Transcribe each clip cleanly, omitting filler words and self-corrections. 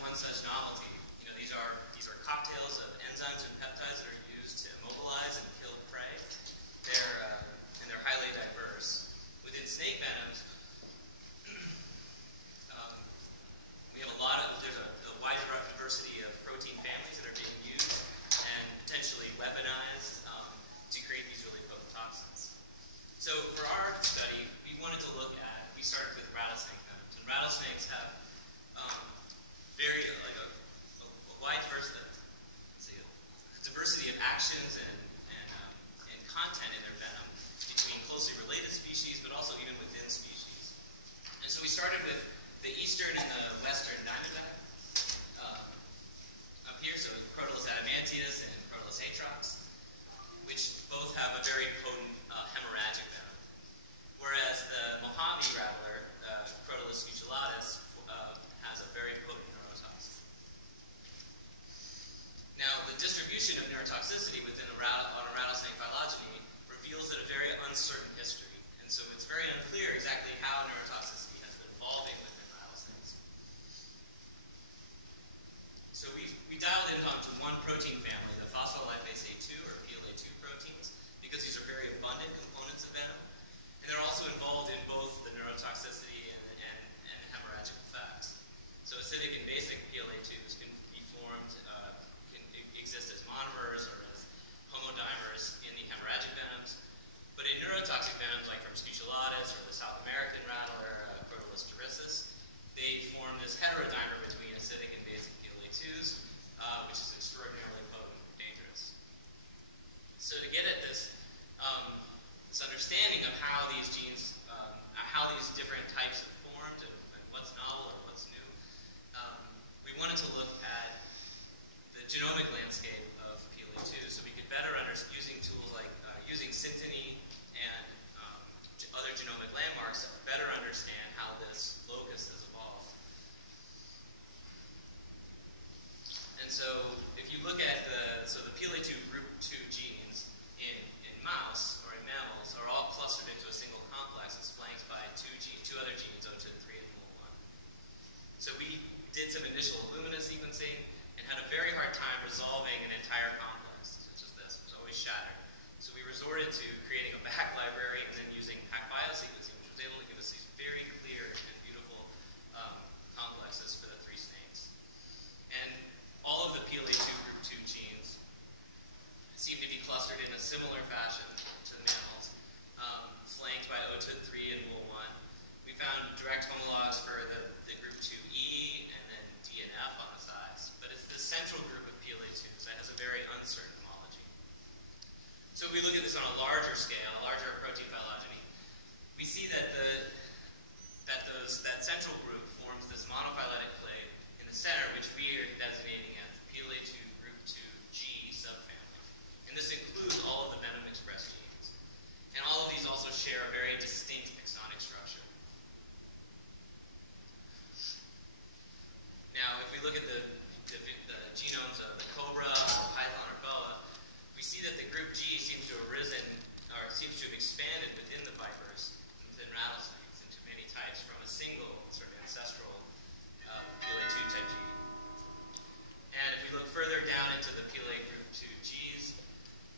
one such novelty. You know, these are cocktails of enzymes and peptides that are used to immobilize and kill prey. They're highly diverse. Within snake venoms, we have there's a wide diversity of protein families that are being used and potentially weaponized to create these really potent toxins. So for our study, we started with rattlesnake venoms. And rattlesnakes have a wide diversity of actions and content in their venom between closely related species, but also even within species. And so we started with the eastern and the western diamondback up here, so Crotalus adamantius and Crotalus atrox, which both have a very potent hemorrhagic venom. Whereas the Mojave rattler, Crotalus scutellatus, has a very potent neurotoxin. Now, the distribution of neurotoxicity within on a rattlesnake phylogeny reveals a very uncertain history. And so it's very unclear exactly how neurotoxicity has been evolving within rattlesnakes. So we dialed in onto one protein family, the phospholipase A2 or PLA2 proteins, because these are very abundant components of venom. And they're also involved in both the neurotoxicity and hemorrhagic effects. So acidic and basic PLA2s can be formed, can exist as monomers or as homodimers in the hemorrhagic venoms. But in neurotoxic venoms, like from scutellatus or the South American rattler, Crotalus dorissus, they form this heterodimer between acidic and basic PLA2s, which is extraordinarily potent and dangerous. So to get at this understanding of how these genes, how these different types have formed and what's novel and what's new, we wanted to look at the genomic landscape of PLA2 so we could better understand, using tools like using synteny and other genomic landmarks, to better understand how this locus has evolved. And so if you look at the PLA2 group 2 genes in mouse or in mammals are all clustered into a single complex that's flanked by two other genes, O2-3 and MOL1. So we did some initial Illumina sequencing and had a very hard time resolving an entire complex, such as this. It was always shattered. So we resorted to creating a back library and then using PacBio sequencing, which was able to give us these very clear and beautiful complexes for the 3 snakes. And all of the PLA2 group 2 genes seem to be clustered in a similar fashion to mammals, flanked by O2-3 and MOL1. We found direct homologs for the group 2E and then D and F on the sides. But it's this central group of PLA2s that has a very uncertain homology. So if we look at this on a larger scale, a larger protein phylogeny, we see that that central group forms this monophyletic plate in the center, which we are designating as the PLA2 group 2G subfamily. And this includes all of the venom-expressed genes. And all of these also share a very distinct exonic structure. Now, if we look at the genomes of the cobra, or python, or boa, we see that the group G seems to have arisen, or seems to have expanded within the vipers, within rattlesnakes, into many types from a single sort of ancestral PLA2 type gene. And if we look further down into the PLA group 2Gs,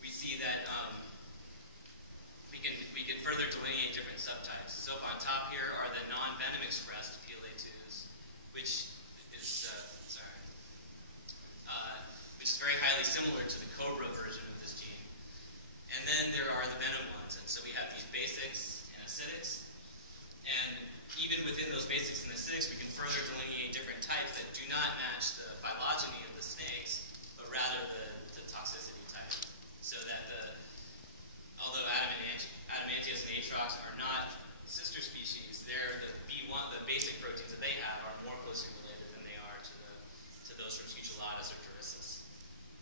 we see that we can further delineate different subtypes. So up on top here are the non-venom expressed PLA2s, which is very highly similar to the cobra version of this gene. And then there are the venom ones, and so we have these basics and acidics. And even within those basics and acidics, we can further delineate different types that do not match the phylogeny of the snakes, but rather the toxicity type. So that although adamantius and atrox are not sister species, the B1, the basic proteins that they have are more closely related than they are to those from scutellatus or dorissus.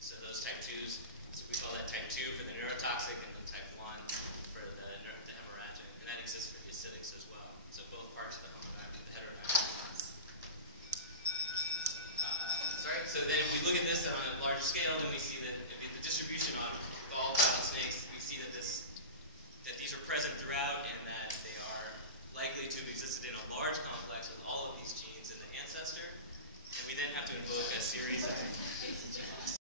So those type 2s, so we call that type 2 for the neurotoxic and then type 1 for the hemorrhagic. And that exists for the acidics as well. So both parts of the homodimer and the heterodimer. So then we look at this on a larger scale, and we see that the distribution on all rattlesnakes, we see that these are present throughout, and that they are likely to have existed in a large complex with all of these genes in the ancestor.